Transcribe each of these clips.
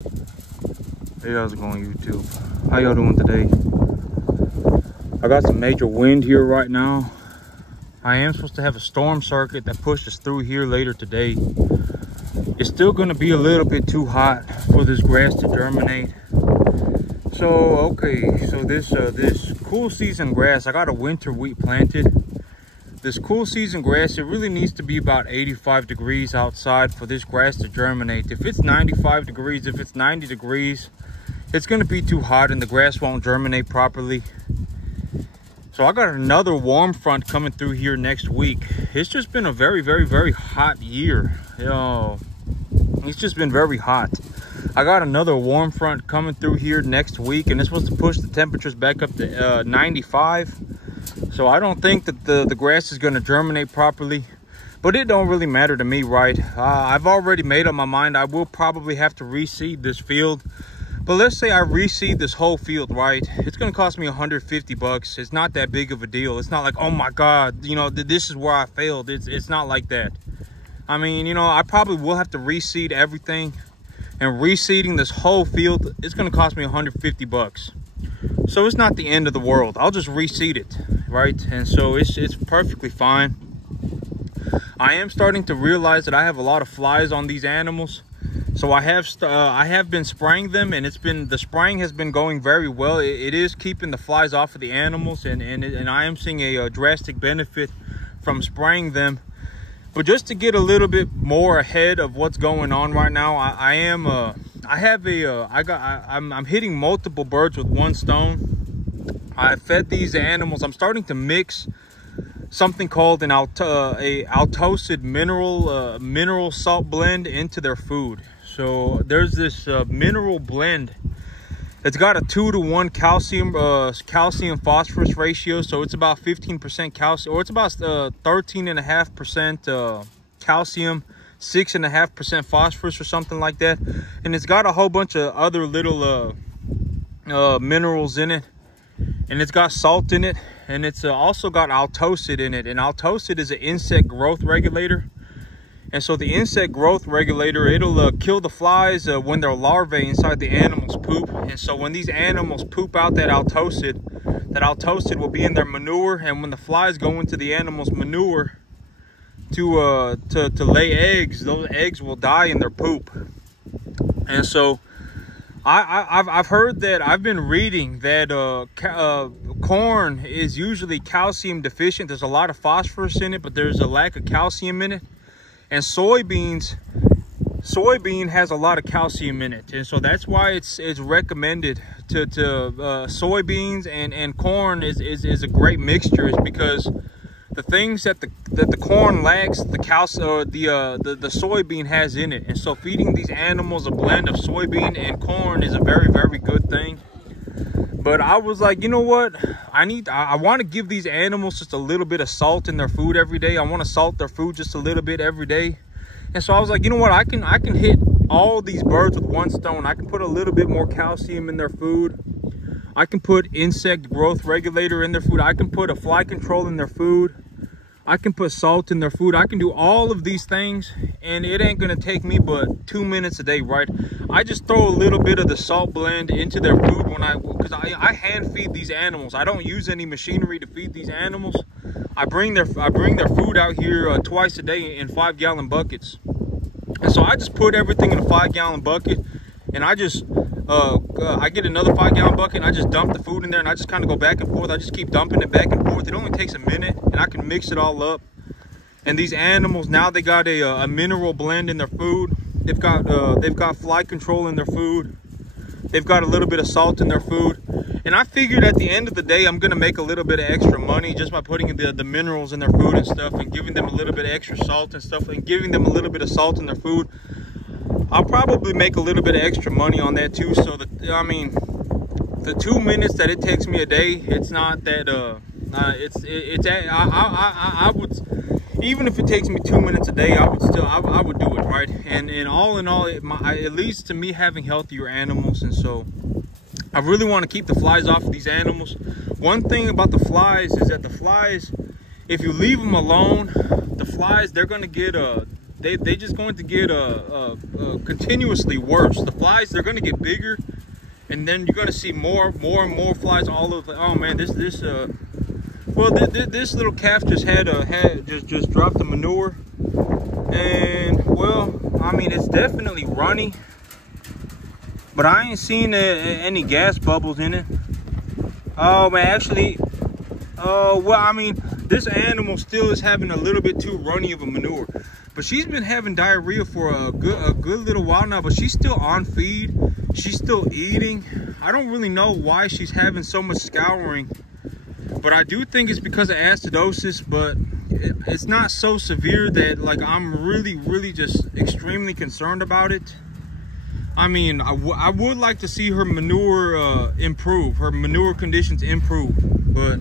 Hey, how's it going, YouTube? How y'all doing today? I got some major wind here right now. I am supposed to have a storm circuit that pushes through here later today. It's still going to be a little bit too hot for this grass to germinate. So okay, so this cool season grass, I got a winter wheat planted. This cool season grass, it really needs to be about 85 degrees outside for this grass to germinate. If it's 95 degrees, if it's 90 degrees, it's going to be too hot and the grass won't germinate properly. So I got another warm front coming through here next week. It's just been a very hot year. It's just been very hot. I got another warm front coming through here next week, and it's supposed to push the temperatures back up to 95. So I don't think that the grass is going to germinate properly, but it don't really matter to me, right? I've already made up my mind. I will probably have to reseed this field. But let's say I reseed this whole field, right? It's going to cost me 150 bucks. It's not that big of a deal. It's not like, oh my God, you know, this is where I failed. It's not like that. I mean, you know, I probably will have to reseed everything, and reseeding this whole field, it's going to cost me 150 bucks. So it's not the end of the world. I'll just reseed it, right? And so it's perfectly fine. I am starting to realize that I have a lot of flies on these animals. So I have been spraying them, and the spraying has been going very well. It is keeping the flies off of the animals, and I am seeing a drastic benefit from spraying them. But just to get a little bit more ahead of what's going on right now, I'm hitting multiple birds with one stone. I fed these animals. I'm starting to mix something called an altosed mineral salt blend into their food. So there's this mineral blend. It's got a 2-to-1 calcium phosphorus ratio, so it's about 15% calcium, or it's about 13.5% calcium, 6.5% phosphorus, or something like that. And it's got a whole bunch of other little minerals in it, and it's got salt in it, and it's also got altosed in it. And altosed is an insect growth regulator. And so the insect growth regulator, it'll kill the flies when they're larvae inside the animal's poop. And so when these animals poop out that altosed will be in their manure. And when the flies go into the animal's manure to lay eggs, those eggs will die in their poop. And so I've heard that, I've been reading that corn is usually calcium deficient. There's a lot of phosphorus in it, but there's a lack of calcium in it. And soybean has a lot of calcium in it, and so that's why it's recommended to soybeans and corn is a great mixture. Is because the things that the corn lacks, the calcium, or the soybean has in it. And so feeding these animals a blend of soybean and corn is a very good thing. But I was like, you know what? I want to give these animals just a little bit of salt in their food every day. I want to salt their food just a little bit every day. And so I was like, you know what? I can hit all these birds with one stone. I can put a little bit more calcium in their food. I can put insect growth regulator in their food. I can put a fly control in their food. I can put salt in their food. I can do all of these things, and it ain't gonna take me but 2 minutes a day, right? I just throw a little bit of the salt blend into their food because I hand feed these animals. I don't use any machinery to feed these animals. I bring their food out here twice a day in 5-gallon buckets. And so I just put everything in a 5-gallon bucket, and I just I get another 5-gallon bucket, and I just dump the food in there, and I just kind of go back and forth. I just keep dumping it back and forth. It only takes a minute, and I can mix it all up. And these animals, now they got a mineral blend in their food. They've got fly control in their food. They've got a little bit of salt in their food. And I figured at the end of the day, I'm gonna make a little bit of extra money just by putting the minerals in their food and stuff, and giving them a little bit of extra salt and stuff, and giving them a little bit of salt in their food. I'll probably make a little bit of extra money on that too. So I mean, the 2 minutes that it takes me a day, it's not that I would, even if it takes me 2 minutes a day, I would do it, right? And all in all, it leads to me having healthier animals. And so I really want to keep the flies off of these animals. One thing about the flies is that the flies, if you leave them alone, the flies, they're going to get they just going to get continuously worse. The flies, they're going to get bigger, and then you're going to see more and more flies all over. Oh man, this little calf just just dropped the manure, and well, I mean, it's definitely runny, but I ain't seen any gas bubbles in it. Oh man, actually, well, I mean, this animal still is having a little bit too runny of a manure, but she's been having diarrhea for a good little while now. But she's still on feed, she's still eating. I don't really know why she's having so much scouring, but I do think it's because of acidosis. But it's not so severe that like I'm really just extremely concerned about it. I mean, I would like to see her manure improve, her manure conditions improve, but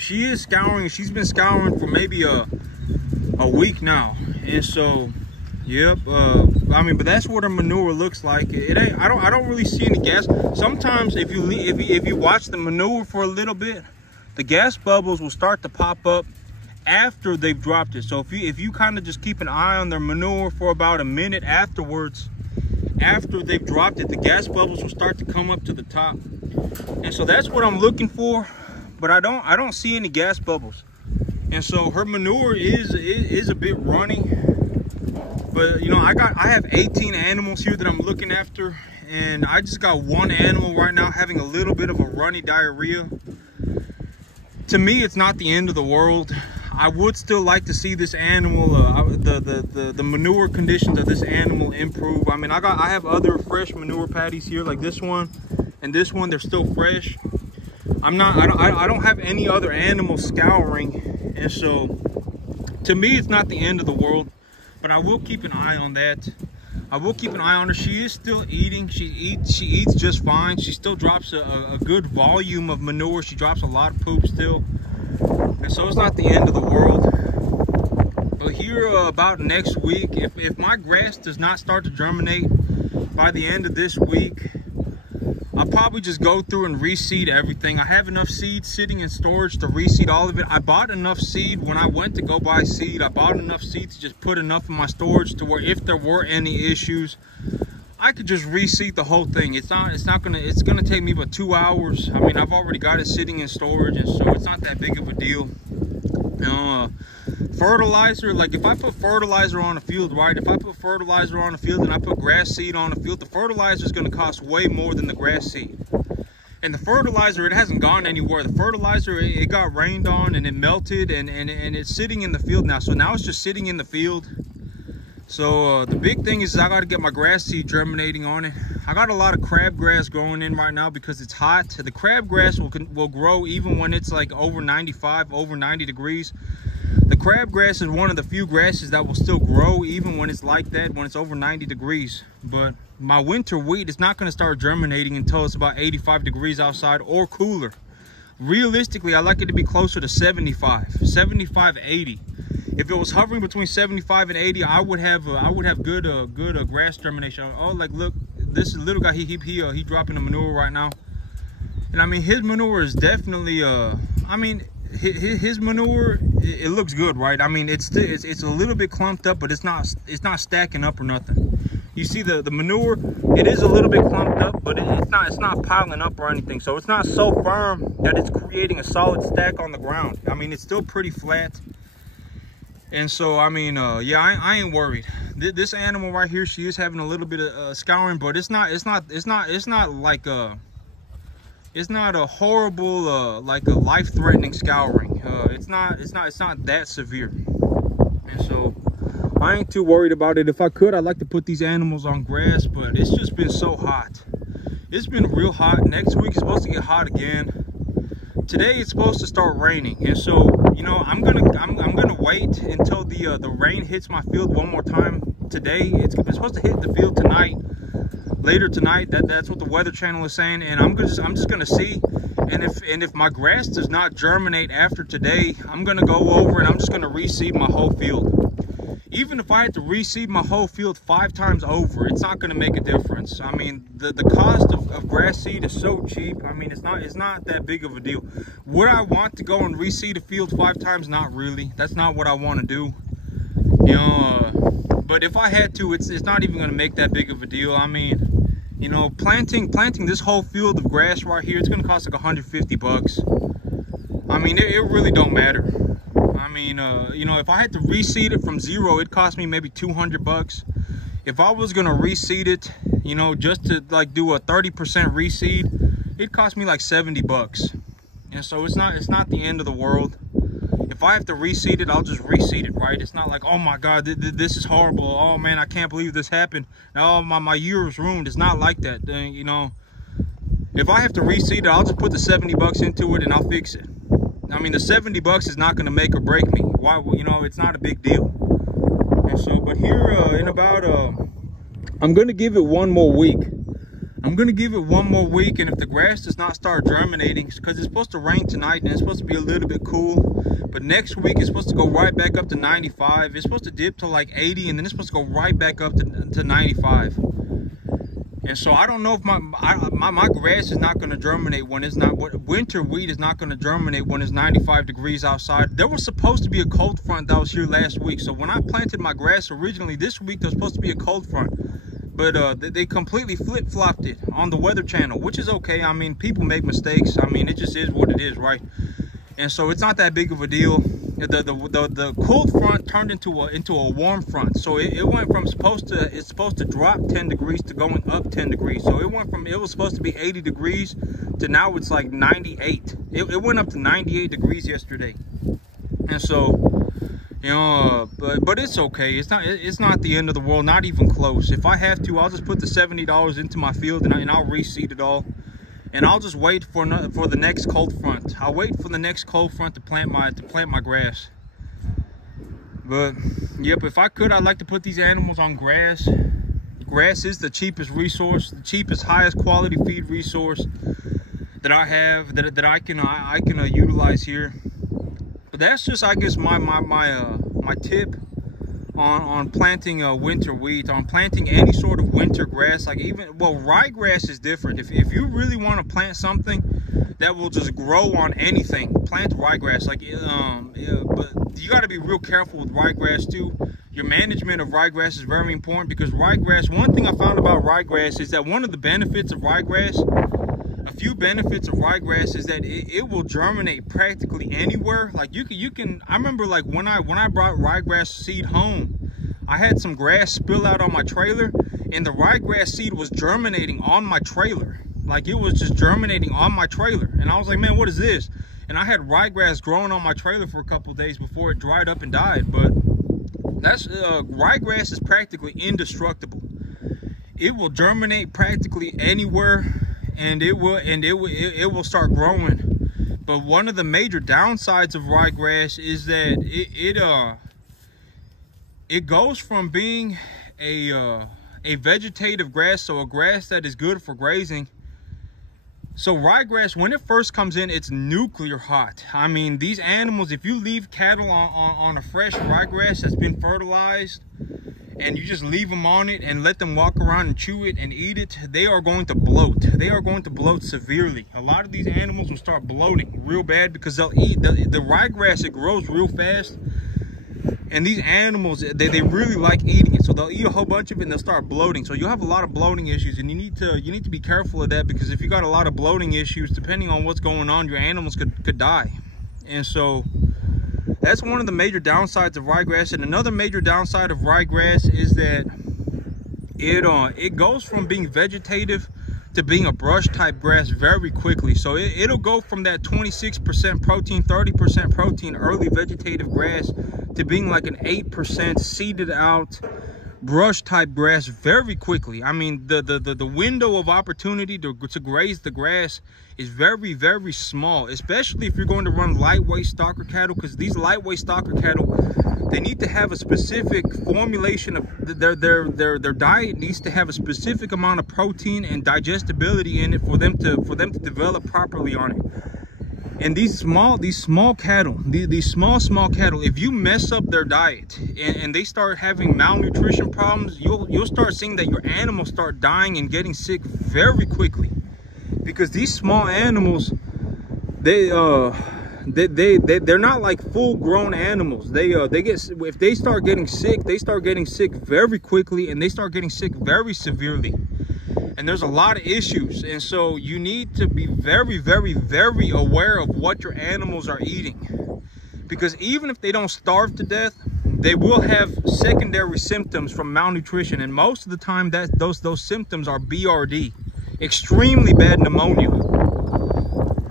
she is scouring. She's been scouring for maybe a week now, and so yep. I mean, but that's what her manure looks like. It ain't. I don't really see any gas. Sometimes if you watch the manure for a little bit, the gas bubbles will start to pop up after they've dropped it. So if you kind of just keep an eye on their manure for about a minute afterwards, after they've dropped it, the gas bubbles will start to come up to the top, and so that's what I'm looking for. But I don't see any gas bubbles, and so her manure is a bit runny. But you know, I have 18 animals here that I'm looking after, and I just got one animal right now having a little bit of a runny diarrhea. To me, it's not the end of the world. I would still like to see this animal, the manure conditions of this animal improve. I mean, I have other fresh manure patties here, like this one and this one. They're still fresh. I don't have any other animals scouring, and so to me, it's not the end of the world. But I will keep an eye on that. I will keep an eye on her. She is still eating. She eats just fine. She still drops a good volume of manure. She drops a lot of poop still. And so it's not the end of the world. But here about next week, if my grass does not start to germinate by the end of this week, I'll probably just go through and reseed everything. I have enough seed sitting in storage to reseed all of it. I bought enough seed when I went to go buy seed. I bought enough seed to just put enough in my storage to where if there were any issues, I could just reseed the whole thing. It's gonna take me about 2 hours. I mean, I've already got it sitting in storage, and so it's not that big of a deal. Fertilizer, like if I put fertilizer on a field, right? If I put fertilizer on a field and I put grass seed on a field, the fertilizer is going to cost way more than the grass seed. And the fertilizer, it hasn't gone anywhere. The fertilizer, it got rained on and it melted, and it's sitting in the field now. So now it's just sitting in the field. So the big thing is I got to get my grass seed germinating on it. I got a lot of crabgrass growing in right now because it's hot. The crabgrass will grow even when it's like over 95, over 90 degrees. The crabgrass is one of the few grasses that will still grow even when it's like that, when it's over 90 degrees. But my winter wheat is not going to start germinating until it's about 85 degrees outside or cooler. Realistically, I like it to be closer to 75, 80. If it was hovering between 75 and 80, I would have good grass germination. Oh, like look, this little guy, he dropping the manure right now, and I mean his manure is definitely I mean his manure, it looks good, right? I mean it's a little bit clumped up, but it's not stacking up or nothing. You see the manure, it is a little bit clumped up, but it's not piling up or anything. So it's not so firm that it's creating a solid stack on the ground. I mean, it's still pretty flat. And so, I mean, yeah, I ain't worried. This animal right here, she is having a little bit of scouring, but it's not like it's not a horrible, like a life-threatening scouring. It's not that severe. And so I ain't too worried about it. If I could, I'd like to put these animals on grass, but it's just been so hot. It's been real hot. Next week is supposed to get hot again. Today it's supposed to start raining, and so you know I'm gonna wait until the rain hits my field one more time today. It's supposed to hit the field tonight, later tonight. That's what the Weather Channel is saying, and I'm just gonna see. And if my grass does not germinate after today, I'm gonna go over and I'm just gonna reseed my whole field. Even if I had to reseed my whole field 5 times over, it's not going to make a difference. I mean, the cost of grass seed is so cheap. I mean, it's not that big of a deal. Would I want to go and reseed a field 5 times? Not really. That's not what I want to do. You know, But if I had to, it's not even gonna make that big of a deal. I mean, you know, planting this whole field of grass right here, it's gonna cost like 150 bucks. I mean, it really don't matter. I mean, you know, if I had to reseed it from zero, it cost me maybe 200 bucks. If I was gonna reseed it, you know, just to like do a 30% reseed, it cost me like 70 bucks. And so it's not the end of the world. If I have to reseed it, I'll just reseed it, right? It's not like, oh my God, this is horrible. Oh man, I can't believe this happened. Oh, my year is ruined. It's not like that. You know, if I have to reseed it, I'll just put the 70 bucks into it and I'll fix it. I mean, the 70 bucks is not gonna make or break me. Why? You know, it's not a big deal. And so, but here in about, I'm gonna give it one more week. I'm gonna give it one more week, and if the grass does not start germinating, because it's supposed to rain tonight and it's supposed to be a little bit cool, but next week it's supposed to go right back up to 95. It's supposed to dip to like 80, and then it's supposed to go right back up to 95. And so I don't know if my grass is not going to germinate when it's not, winter wheat is not going to germinate when it's 95 degrees outside. There was supposed to be a cold front that was here last week. So when I planted my grass originally this week, there was supposed to be a cold front. But they completely flip-flopped it on the Weather Channel, which is okay. I mean, people make mistakes. I mean, it just is what it is, right? And so it's not that big of a deal. The cold front turned into a warm front. So it went from it's supposed to drop 10 degrees to going up 10 degrees. So it went from, it was supposed to be 80 degrees to now it's like 98. It went up to 98 degrees yesterday. And so, you know, but it's okay. It's not the end of the world, not even close. If I have to, I'll just put the $70 into my field and I'll reseed it all. And I'll just wait for the next cold front. I'll wait for the next cold front to plant my grass. But yep, if I could, I'd like to put these animals on grass. Grass is the cheapest resource, the cheapest, highest quality feed resource that I have, that I can utilize here. But that's just, I guess, my tip on planting winter wheat, on planting any sort of winter grass. Like even, well, ryegrass is different. If you really want to plant something that will just grow on anything, plant ryegrass. Like yeah, but you got to be real careful with ryegrass too. Your management of ryegrass is very important, because ryegrass, one thing I found about ryegrass is that one of the benefits of ryegrass, a few benefits of ryegrass, is that it will germinate practically anywhere. Like you can I remember, like when I brought ryegrass seed home, I had some grass spill out on my trailer, and the ryegrass seed was germinating on my trailer. Like it was just germinating on my trailer, and I was like, man, what is this? And I had ryegrass growing on my trailer for a couple of days before it dried up and died. But that's ryegrass is practically indestructible. It will germinate practically anywhere, and it will start growing. But one of the major downsides of ryegrass is that it goes from being a vegetative grass, so a grass that is good for grazing. So ryegrass, when it first comes in, it's nuclear hot. I mean, these animals, if you leave cattle on a fresh ryegrass that's been fertilized, and you just leave them on it and let them walk around and chew it and eat it, they are going to bloat. They are going to bloat severely. A lot of these animals will start bloating real bad, because they'll eat the ryegrass. It grows real fast, and these animals, they really like eating it. So they'll eat a whole bunch of it and they'll start bloating. So you'll have a lot of bloating issues, and you need to be careful of that, because if you got a lot of bloating issues, depending on what's going on, your animals could die. And so that's one of the major downsides of ryegrass. And another major downside of ryegrass is that it goes from being vegetative to being a brush type grass very quickly. So it'll go from that 26% protein, 30% protein early vegetative grass to being like an 8% seeded out brush type grass very quickly. I mean, the window of opportunity to graze the grass is very, very small, especially if you're going to run lightweight stocker cattle, because these lightweight stocker cattle, they need to have a specific formulation of their diet needs to have a specific amount of protein and digestibility in it for them to develop properly on it. And these small cattle, these small cattle, if you mess up their diet and they start having malnutrition problems, you'll start seeing that your animals start dying and getting sick very quickly. Because these small animals, they're not like full grown animals. They get, if they start getting sick, they start getting sick very quickly, and they start getting sick very severely. And there's a lot of issues, and so you need to be very, very, very aware of what your animals are eating, because even if they don't starve to death, they will have secondary symptoms from malnutrition, and most of the time that those symptoms are BRD, extremely bad pneumonia.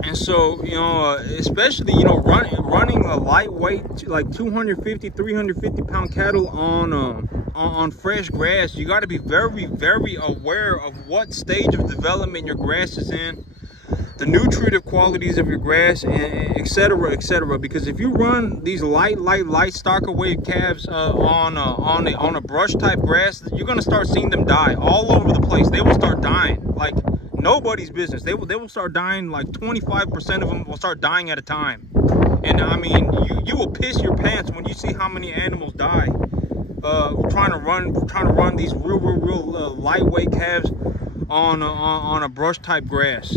And so, you know, especially, you know, running a lightweight, like 250, 350 pound cattle on fresh grass, you got to be very, very aware of what stage of development your grass is in, the nutritive qualities of your grass, and etc., etc. Because if you run these light stocker weight calves on a brush type grass, you're gonna start seeing them die all over the place. They will start dying like nobody's business. They will start dying, like 25% of them will start dying at a time. And I mean, you will piss your pants when you see how many animals die trying to run these real lightweight calves on a brush type grass.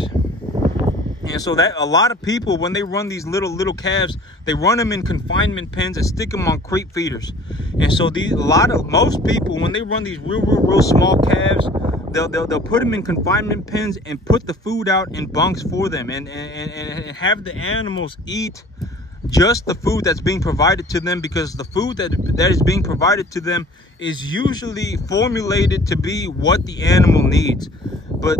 And so that a lot of people, when they run these little calves, they run them in confinement pens and stick them on creep feeders. And so most people, when they run these real small calves, they'll put them in confinement pens and put the food out in bunks for them, and have the animals eat just the food that's being provided to them, because the food that is being provided to them is usually formulated to be what the animal needs. But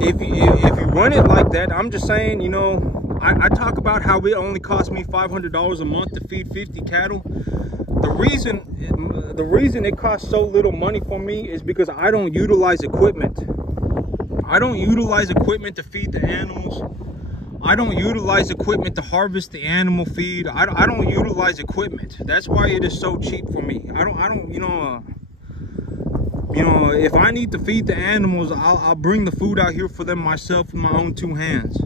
if you run it like that, I'm just saying, you know, I talk about how it only cost me $500 a month to feed 50 cattle. The reason it costs so little money for me is because I don't utilize equipment. I don't utilize equipment to feed the animals. I don't utilize equipment to harvest the animal feed. I don't utilize equipment. That's why it is so cheap for me. I don't you know, if I need to feed the animals, I'll bring the food out here for them myself with my own 2 hands.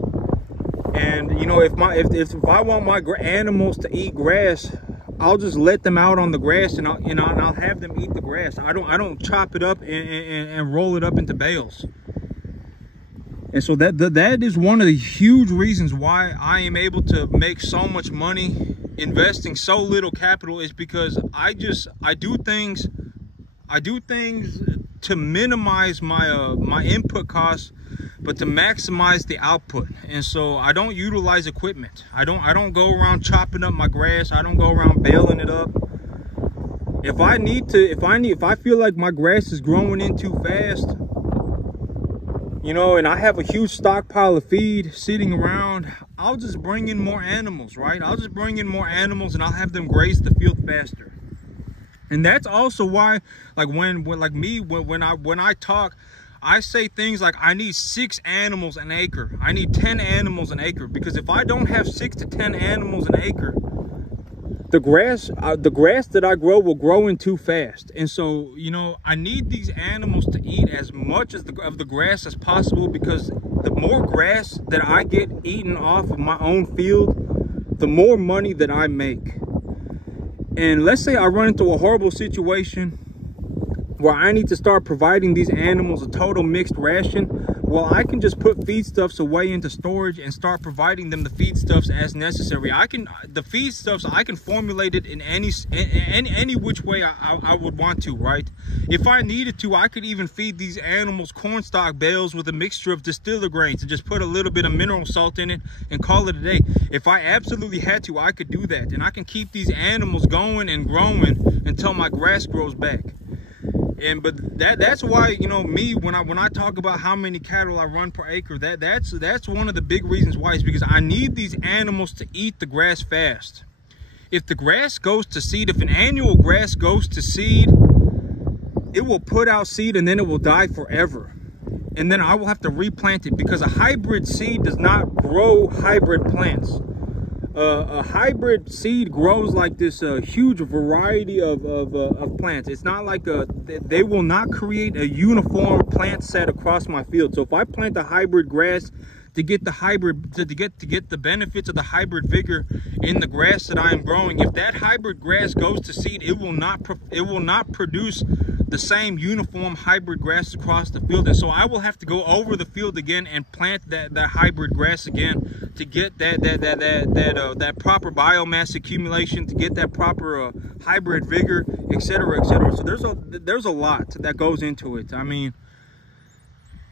And you know, if I want my animals to eat grass, I'll just let them out on the grass, and I'll have them eat the grass. I don't chop it up and roll it up into bales. And so that is one of the huge reasons why I am able to make so much money investing so little capital, is because I do things to minimize my input costs, but to maximize the output. And so I don't utilize equipment. I don't go around chopping up my grass. I don't go around baling it up. If I feel like my grass is growing in too fast, you know, and I have a huge stockpile of feed sitting around, I'll just bring in more animals, right? I'll just bring in more animals and I'll have them graze the field faster. And that's also why, like when I talk, I say things like, I need 6 animals an acre. I need 10 animals an acre. Because if I don't have 6 to 10 animals an acre, the grass that I grow will grow in too fast. And so, you know, I need these animals to eat as much of the grass as possible, because the more grass that I get eaten off of my own field, the more money that I make. And let's say I run into a horrible situation where I need to start providing these animals a total mixed ration. Well, I can just put feedstuffs away into storage and start providing them the feedstuffs as necessary. The feedstuffs, I can formulate it in any which way I would want to, right? If I needed to, I could even feed these animals cornstalk bales with a mixture of distiller grains and just put a little bit of mineral salt in it and call it a day. If I absolutely had to, I could do that. And I can keep these animals going and growing until my grass grows back. But that's why, you know, me, when I talk about how many cattle I run per acre, that's one of the big reasons why, is because I need these animals to eat the grass fast. If the grass goes to seed, if an annual grass goes to seed, it will put out seed and then it will die forever. And then I will have to replant it, because a hybrid seed does not grow hybrid plants. A hybrid seed grows like this huge variety of plants. It's not like they will not create a uniform plant set across my field. So if I plant a hybrid grass, to get the hybrid, to get the benefits of the hybrid vigor in the grass that I am growing. If that hybrid grass goes to seed, it will not produce the same uniform hybrid grass across the field. And so I will have to go over the field again and plant that hybrid grass again to get that proper biomass accumulation, to get that proper hybrid vigor, etc., etc. So there's a lot that goes into it. I mean,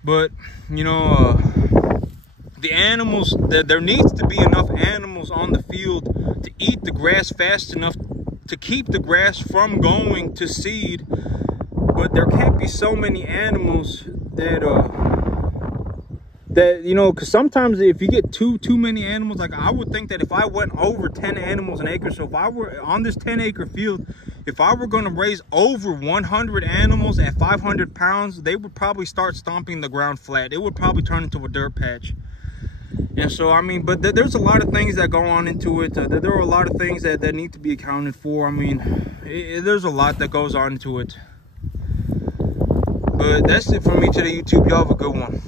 but you know, the animals, there needs to be enough animals on the field to eat the grass fast enough to keep the grass from going to seed. But there can't be so many animals that you know, because sometimes if you get too many animals, like I would think that if I went over 10 animals an acre, so if I were on this 10-acre field, if I were going to raise over 100 animals at 500 pounds, they would probably start stomping the ground flat. It would probably turn into a dirt patch. And so, I mean, but there's a lot of things that go on into it. There are a lot of things that need to be accounted for. I mean, there's a lot that goes on into it. But that's it for me today, YouTube. Y'all have a good one.